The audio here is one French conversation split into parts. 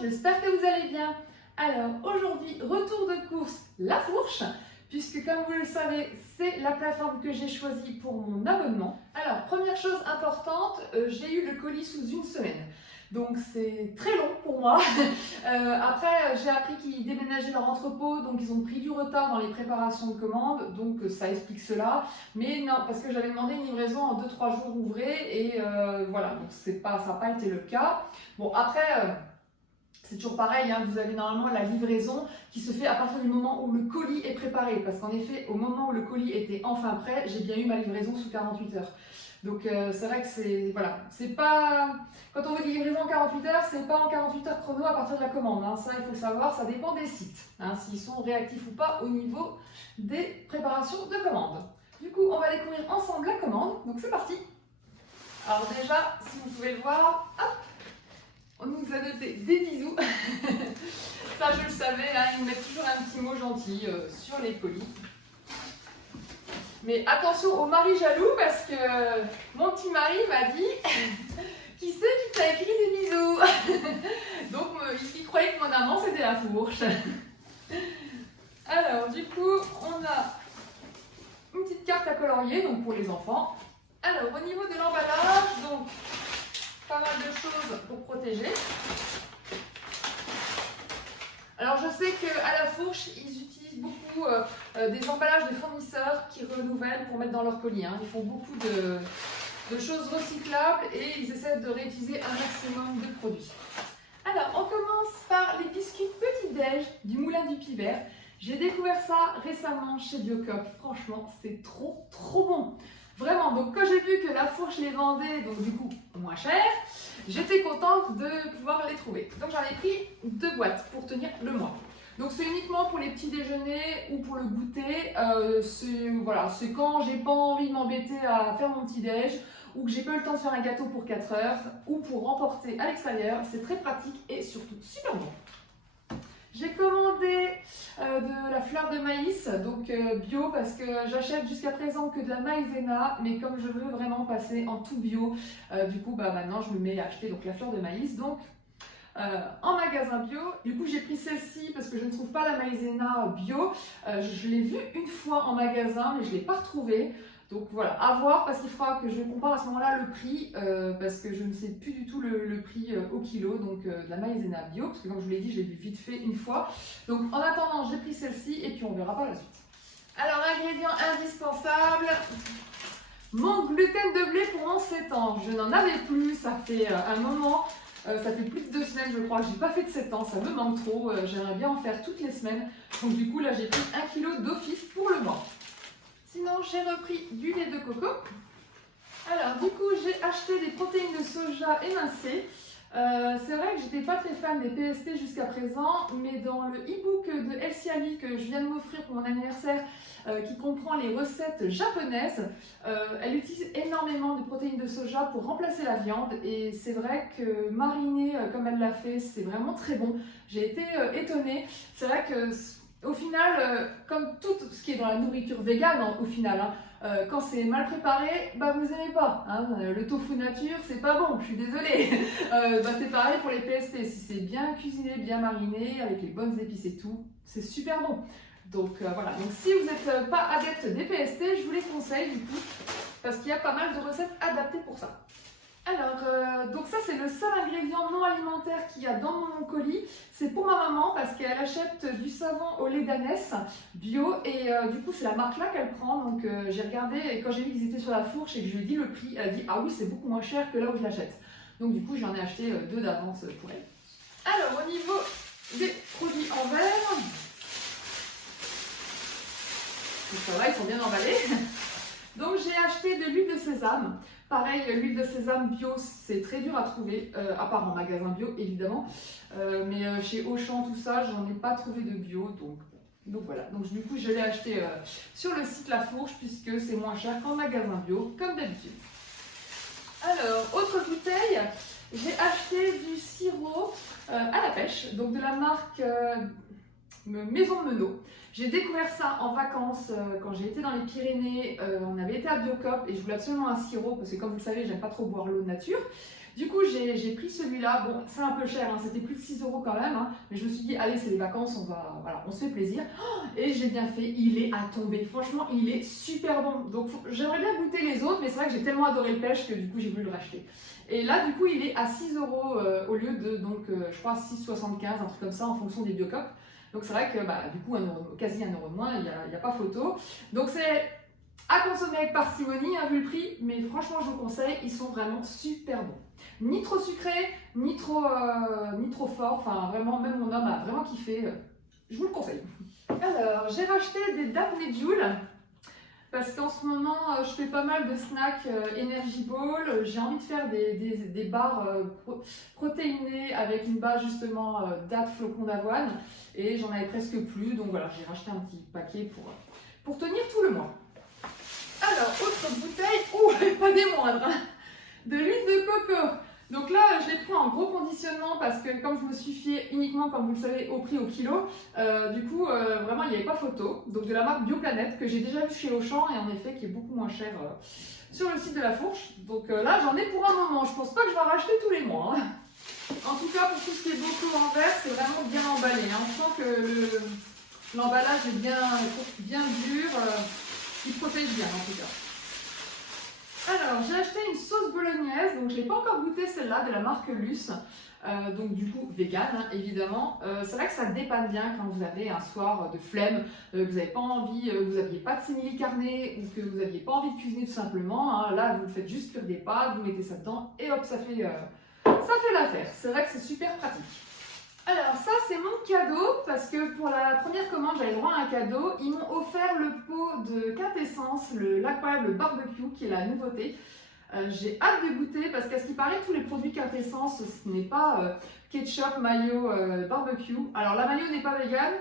J'espère que vous allez bien. Alors aujourd'hui, retour de course La Fourche, puisque comme vous le savez, c'est la plateforme que j'ai choisie pour mon abonnement. Alors première chose importante, j'ai eu le colis sous une semaine. Donc c'est très long pour moi. Après, j'ai appris qu'ils déménageaient leur entrepôt, donc ils ont pris du retard dans les préparations de commandes, donc ça explique cela. Mais non, parce que j'avais demandé une livraison en 2-3 jours ouvrés et voilà, donc ça n'a pas été le cas. Bon après, c'est toujours pareil, hein, vous avez normalement la livraison qui se fait à partir du moment où le colis est préparé. Parce qu'en effet, au moment où le colis était enfin prêt, j'ai bien eu ma livraison sous 48 heures. Donc c'est vrai que c'est pas... Quand on veut des livraisons en 48 heures, c'est pas en 48 heures chrono à partir de la commande. Hein. Ça, il faut le savoir, ça dépend des sites, hein, s'ils sont réactifs ou pas au niveau des préparations de commandes. Du coup, on va découvrir ensemble la commande. Donc c'est parti. Alors déjà, si vous pouvez le voir, hop, on nous a noté des bisous. Ça, je le savais, hein, ils mettent toujours un petit mot gentil sur les colis. Mais attention aux maris jaloux, parce que mon petit mari m'a dit qui c'est qui t'a écrit des bisous. Donc, il croyait que mon amant, c'était La Fourche. Alors, du coup, on a une petite carte à colorier, donc pour les enfants. Alors, au niveau de l'emballage, donc, pas mal de choses pour protéger. Alors je sais qu'à La Fourche, ils utilisent beaucoup des emballages de fournisseurs qui renouvellent pour mettre dans leur colis. Hein. Ils font beaucoup de choses recyclables et ils essaient de réutiliser un maximum de produits. Alors on commence par les biscuits Petit Déj du Moulin du Pivert. J'ai découvert ça récemment chez Biocop. Franchement, c'est trop bon. Vraiment, donc quand j'ai vu que La Fourche les vendait, donc du coup moins cher, j'étais contente de pouvoir les trouver. Donc j'en ai pris 2 boîtes pour tenir le mois. Donc c'est uniquement pour les petits déjeuners ou pour le goûter. C'est quand j'ai pas envie de m'embêter à faire mon petit déj ou que j'ai pas eu le temps de faire un gâteau pour 4 heures ou pour remporter à l'extérieur. C'est très pratique et surtout super bon. J'ai commandé de la fleur de maïs, donc bio, parce que j'achète jusqu'à présent que de la maïzena, mais comme je veux vraiment passer en tout bio, du coup maintenant je me mets à acheter donc la fleur de maïs, donc en magasin bio. Du coup j'ai pris celle-ci parce que je ne trouve pas la maïzena bio. Je l'ai vue une fois en magasin, mais je ne l'ai pas retrouvée. Donc voilà, à voir parce qu'il faudra que je compare à ce moment-là le prix parce que je ne sais plus du tout le prix au kilo donc de la maïzena bio parce que comme je vous l'ai dit, je l'ai vu vite fait une fois. Donc en attendant, j'ai pris celle-ci et puis on verra par la suite. Alors ingrédient indispensable, mon gluten de blé pour mon 7 ans. Je n'en avais plus, ça fait un moment, ça fait plus de 2 semaines je crois que je n'ai pas fait de 7 ans, ça me manque trop, j'aimerais bien en faire toutes les semaines. Donc du coup là j'ai pris 1 kg d'office pour le mois. Sinon, j'ai repris du lait de coco. Alors, du coup, j'ai acheté des protéines de soja émincées. C'est vrai que j'étais pas très fan des PST jusqu'à présent, mais dans le e-book de Healthy Ali que je viens de m'offrir pour mon anniversaire, qui comprend les recettes japonaises, elle utilise énormément de protéines de soja pour remplacer la viande. Et c'est vrai que mariner comme elle l'a fait, c'est vraiment très bon. J'ai été étonnée. C'est vrai que au final, comme tout ce qui est dans la nourriture végane, au final, hein, quand c'est mal préparé, vous n'aimez pas. Hein, le tofu nature, c'est pas bon, je suis désolée. C'est pareil pour les PST. Si c'est bien cuisiné, bien mariné, avec les bonnes épices et tout, c'est super bon. Donc voilà. Donc si vous n'êtes pas adepte des PST, je vous les conseille du coup, parce qu'il y a pas mal de recettes adaptées pour ça. Alors, donc ça c'est le seul ingrédient non alimentaire qu'il y a dans mon colis. C'est pour ma maman parce qu'elle achète du savon au lait d'ânesse bio et du coup c'est la marque là qu'elle prend. Donc j'ai regardé et quand j'ai vu qu'ils étaient sur La Fourche et que je lui ai dit le prix, elle a dit ah oui c'est beaucoup moins cher que là où je l'achète. Donc du coup j'en ai acheté 2 d'avance pour elle. Alors au niveau des produits en verre, ça va, ils sont bien emballés. Donc j'ai acheté de l'huile de sésame Pareil, l'huile de sésame bio, c'est très dur à trouver, à part en magasin bio évidemment. Mais chez Auchan, tout ça, j'en ai pas trouvé de bio. Donc voilà, donc du coup je l'ai acheté sur le site La Fourche puisque c'est moins cher qu'en magasin bio, comme d'habitude. Alors, autre bouteille, j'ai acheté du sirop à la pêche, donc de la marque Maison Menot. J'ai découvert ça en vacances quand j'ai été dans les Pyrénées. On avait été à Biocop et je voulais absolument un sirop parce que comme vous le savez, j'aime pas trop boire l'eau de nature. Du coup, j'ai pris celui-là. Bon, c'est un peu cher, hein, c'était plus de 6 € quand même. Hein, mais je me suis dit, allez, c'est les vacances, voilà, on se fait plaisir. Oh, et j'ai bien fait, il est à tomber. Franchement, il est super bon. Donc, j'aimerais bien goûter les autres, mais c'est vrai que j'ai tellement adoré le pêche que du coup, j'ai voulu le racheter. Et là, du coup, il est à 6 € au lieu de, donc, je crois, 6,75 €, un truc comme ça, en fonction des Biocop. Donc, c'est vrai que, du coup, quasi 1 € de moins, il n'y a pas photo. Donc, c'est à consommer avec parcimonie, hein, vu le prix, mais franchement, je vous conseille, ils sont vraiment super bons. Ni trop sucré, ni trop fort, enfin vraiment, même mon homme a vraiment kiffé, je vous le conseille. Alors, j'ai racheté des dattes Medjool, parce qu'en ce moment, je fais pas mal de snacks Energy Ball, j'ai envie de faire des barres protéinées avec une base justement dattes flocons d'avoine, et j'en avais presque plus, donc voilà, j'ai racheté un petit paquet pour tenir tout le mois. Alors, autre bouteille, pas des moindres, hein, de l'huile de coco. Donc là, je l'ai pris en gros conditionnement parce que comme je me suis fiée uniquement, comme vous le savez, au prix au kilo, du coup, vraiment, il n'y avait pas photo. Donc de la marque Bioplanète que j'ai déjà vu chez Auchan et en effet qui est beaucoup moins cher sur le site de La Fourche. Donc là, j'en ai pour un moment. Je pense pas que je vais en racheter tous les mois. Hein. En tout cas, pour tout ce qui est bocaux en verre, c'est vraiment bien emballé. Hein. On sent que l'emballage est bien dur. Il protège bien en tout cas. Alors, j'ai acheté une sauce bolognaise, donc je n'ai pas encore goûté celle-là, de la marque Luce, donc du coup vegan hein, évidemment. C'est vrai que ça dépanne bien quand vous avez un soir de flemme, que vous n'avez pas envie, vous n'aviez pas de simili carné ou que vous n'aviez pas envie de cuisiner tout simplement. Hein. Là, vous faites juste cuire des pâtes, vous mettez ça dedans et hop, ça fait l'affaire. C'est vrai que c'est super pratique. Alors ça c'est mon cadeau parce que pour la première commande j'avais droit à un cadeau. Ils m'ont offert le pot de quintessence, l'incroyable barbecue qui est la nouveauté. J'ai hâte de goûter parce qu'à ce qui paraît tous les produits quintessence ce n'est pas ketchup, mayo, barbecue. Alors la mayo n'est pas vegan,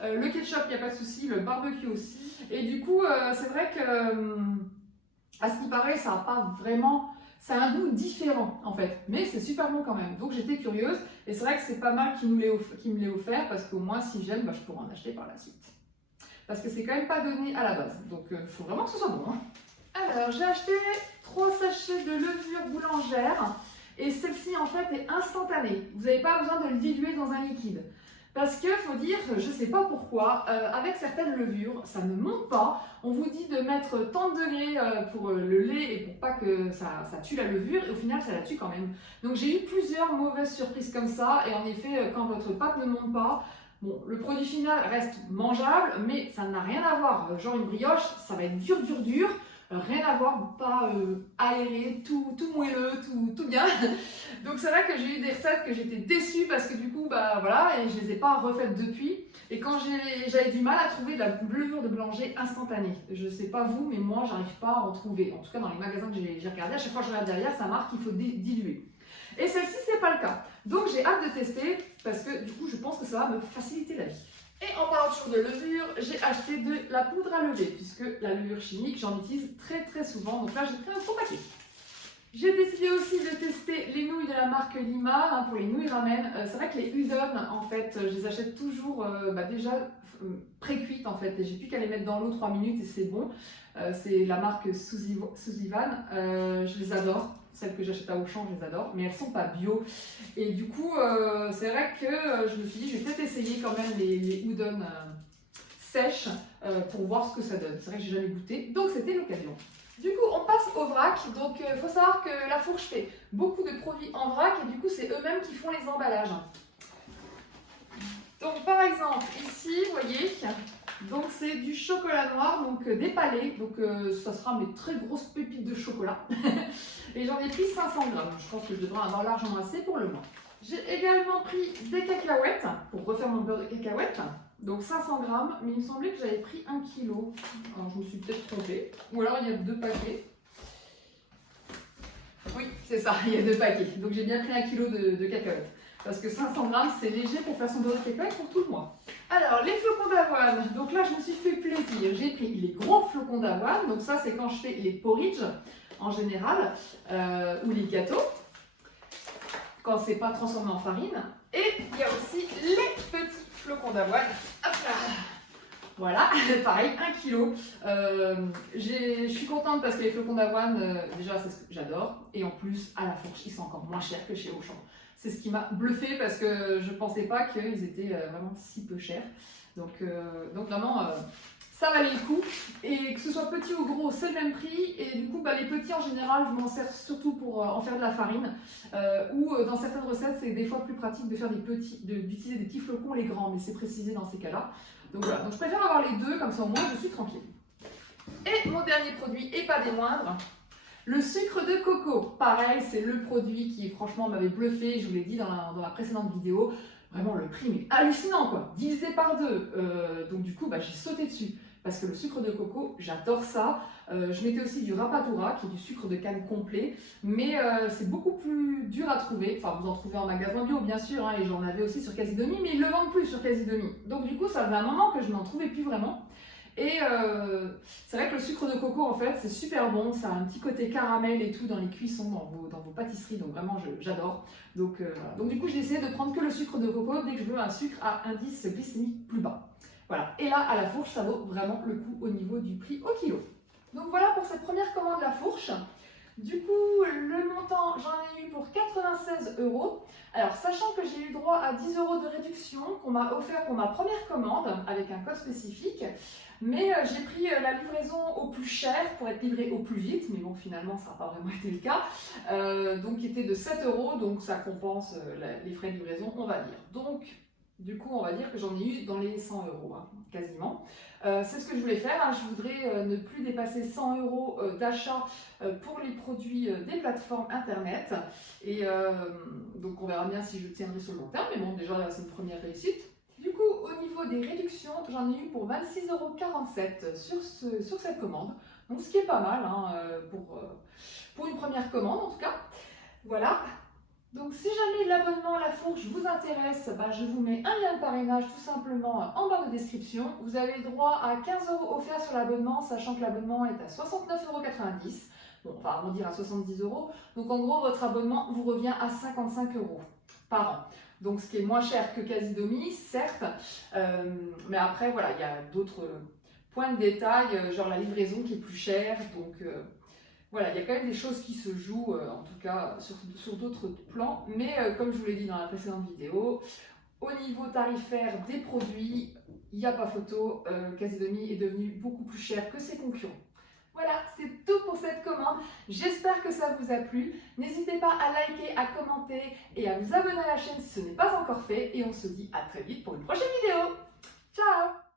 le ketchup il n'y a pas de souci, le barbecue aussi. Et du coup c'est vrai que à ce qui paraît ça n'a pas vraiment... Ça a un goût différent en fait, mais c'est super bon quand même. Donc j'étais curieuse et c'est vrai que c'est pas mal qu'il me l'ait offert parce qu'au moins si j'aime, je pourrais en acheter par la suite. Parce que c'est quand même pas donné à la base, donc il faut vraiment que ce soit bon. Hein. Alors j'ai acheté 3 sachets de levure boulangère et celle-ci en fait est instantanée. Vous n'avez pas besoin de le diluer dans un liquide. Parce qu'il faut dire, je ne sais pas pourquoi, avec certaines levures, ça ne monte pas. On vous dit de mettre tant de degrés pour le lait et pour pas que ça tue la levure, et au final, ça la tue quand même. Donc j'ai eu plusieurs mauvaises surprises comme ça, et en effet, quand votre pâte ne monte pas, bon, le produit final reste mangeable, mais ça n'a rien à voir. Genre une brioche, ça va être dur. Rien à voir, pas aéré, tout moelleux, tout bien. Donc c'est vrai que j'ai eu des recettes que j'étais déçue parce que du coup, voilà, et je les ai pas refaites depuis. Et quand j'avais du mal à trouver de la levure de boulanger instantanée. Je sais pas vous, mais moi, j'arrive pas à en trouver. En tout cas, dans les magasins que j'ai regardé, à chaque fois que je regarde derrière, ça marque qu'il faut diluer. Et celle-ci, c'est pas le cas. Donc j'ai hâte de tester parce que du coup, je pense que ça va me faciliter la vie. Et en parlant toujours de levure, j'ai acheté de la poudre à lever, puisque la levure chimique, j'en utilise très souvent. Donc là, j'ai pris un gros paquet. J'ai décidé aussi de tester les nouilles de la marque Lima, hein, pour les nouilles ramen. C'est vrai que les udon, en fait, je les achète toujours déjà pré-cuites, en fait. Et j'ai plus qu'à les mettre dans l'eau 3 minutes et c'est bon. C'est la marque Suzivan. Je les adore. Celles que j'achète à Auchan, je les adore, mais elles sont pas bio. Et du coup, c'est vrai que je me suis dit, je vais peut-être essayer quand même les udon sèches pour voir ce que ça donne. C'est vrai que j'ai jamais goûté, donc c'était l'occasion. Du coup, on passe au vrac. Donc, il faut savoir que La Fourche fait beaucoup de produits en vrac et du coup, c'est eux-mêmes qui font les emballages. Donc, par exemple, ici, vous voyez, donc c'est du chocolat noir, donc dépalé. Donc, ça sera mes très grosses pépites de chocolat. Et j'en ai pris 500 grammes. Je pense que je devrais avoir largement assez pour le mois. J'ai également pris des cacahuètes pour refaire mon beurre de cacahuètes. Donc 500 grammes, mais il me semblait que j'avais pris 1 kg. Alors je me suis peut-être trompée. Ou alors il y a 2 paquets. c'est ça, il y a 2 paquets. Donc j'ai bien pris 1 kg de cacahuètes. Parce que 500 grammes, c'est léger pour faire son beurre de cacahuètes pour tout le mois. Alors, les flocons d'avoine. Donc là, je me suis fait plaisir. J'ai pris les gros flocons d'avoine. Donc ça, c'est quand je fais les porridge en général, ou les gâteaux, quand c'est pas transformé en farine. Et il y a aussi les petits flocons d'avoine. Hop là. Voilà, pareil, 1 kg. Je suis contente parce que les flocons d'avoine, déjà, c'est ce que j'adore. Et en plus, à la fourche, ils sont encore moins chers que chez Auchan. C'est ce qui m'a bluffé parce que je ne pensais pas qu'ils étaient vraiment si peu chers. Donc vraiment, ça valait le coup. Et que ce soit petit ou gros, c'est le même prix. Et du coup, les petits en général, je m'en sers surtout pour en faire de la farine. Ou dans certaines recettes, c'est des fois plus pratique de faire d'utiliser des petits flocons, les grands, mais c'est précisé dans ces cas-là. Donc voilà, donc je préfère avoir les deux, comme ça au moins je suis tranquille. Et mon dernier produit, et pas des moindres, le sucre de coco. Pareil, c'est le produit qui franchement m'avait bluffé, je vous l'ai dit dans la précédente vidéo. Vraiment le prix mais hallucinant quoi, divisé par 2. Donc du coup j'ai sauté dessus. Parce que le sucre de coco, j'adore ça. Je mettais aussi du rapadura, qui est du sucre de canne complet. Mais c'est beaucoup plus dur à trouver. Enfin, vous en trouvez en magasin bio, bien sûr. Hein, et j'en avais aussi sur Casidomi, mais ils ne le vendent plus sur Casidomi. Donc du coup, ça faisait un moment que je n'en trouvais plus vraiment. Et c'est vrai que le sucre de coco, en fait, c'est super bon. Ça a un petit côté caramel et tout dans les cuissons, dans vos pâtisseries. Donc vraiment, j'adore. Donc du coup, j'ai essayé de prendre que le sucre de coco dès que je veux un sucre à indice glycémique plus bas. Voilà, et là, à la fourche, ça vaut vraiment le coup au niveau du prix au kilo. Donc voilà pour cette première commande la fourche. Du coup, le montant, j'en ai eu pour 96 €. Alors, sachant que j'ai eu droit à 10 € de réduction qu'on m'a offert pour ma première commande, avec un code spécifique, mais j'ai pris la livraison au plus cher pour être livré au plus vite, mais bon, finalement, ça n'a pas vraiment été le cas, donc qui était de 7 €, donc ça compense les frais de livraison, on va dire. Donc, du coup, on va dire que j'en ai eu dans les 100 €, hein, quasiment. C'est ce que je voulais faire. Hein. Je voudrais ne plus dépasser 100 € d'achat pour les produits des plateformes internet. Et donc, on verra bien si je tiendrai sur le long terme. Mais bon, déjà, c'est une première réussite. Du coup, au niveau des réductions, j'en ai eu pour 26,47 € sur cette commande. Donc, ce qui est pas mal hein, pour une première commande, en tout cas. Voilà. Donc si jamais l'abonnement à la fourche vous intéresse, je vous mets un lien de parrainage tout simplement en barre de description. Vous avez droit à 15 € offerts sur l'abonnement, sachant que l'abonnement est à 69,90 €. Bon, on va arrondir à 70 €. Donc en gros, votre abonnement vous revient à 55 € par an. Donc ce qui est moins cher que Casidomi, certes. Mais après, voilà, il y a d'autres points de détail, genre la livraison qui est plus chère. Donc voilà, il y a quand même des choses qui se jouent, en tout cas sur d'autres plans, mais comme je vous l'ai dit dans la précédente vidéo, au niveau tarifaire des produits, il n'y a pas photo, Casidomi est devenu beaucoup plus cher que ses concurrents. Voilà, c'est tout pour cette commande, j'espère que ça vous a plu, n'hésitez pas à liker, à commenter et à vous abonner à la chaîne si ce n'est pas encore fait, et on se dit à très vite pour une prochaine vidéo. Ciao!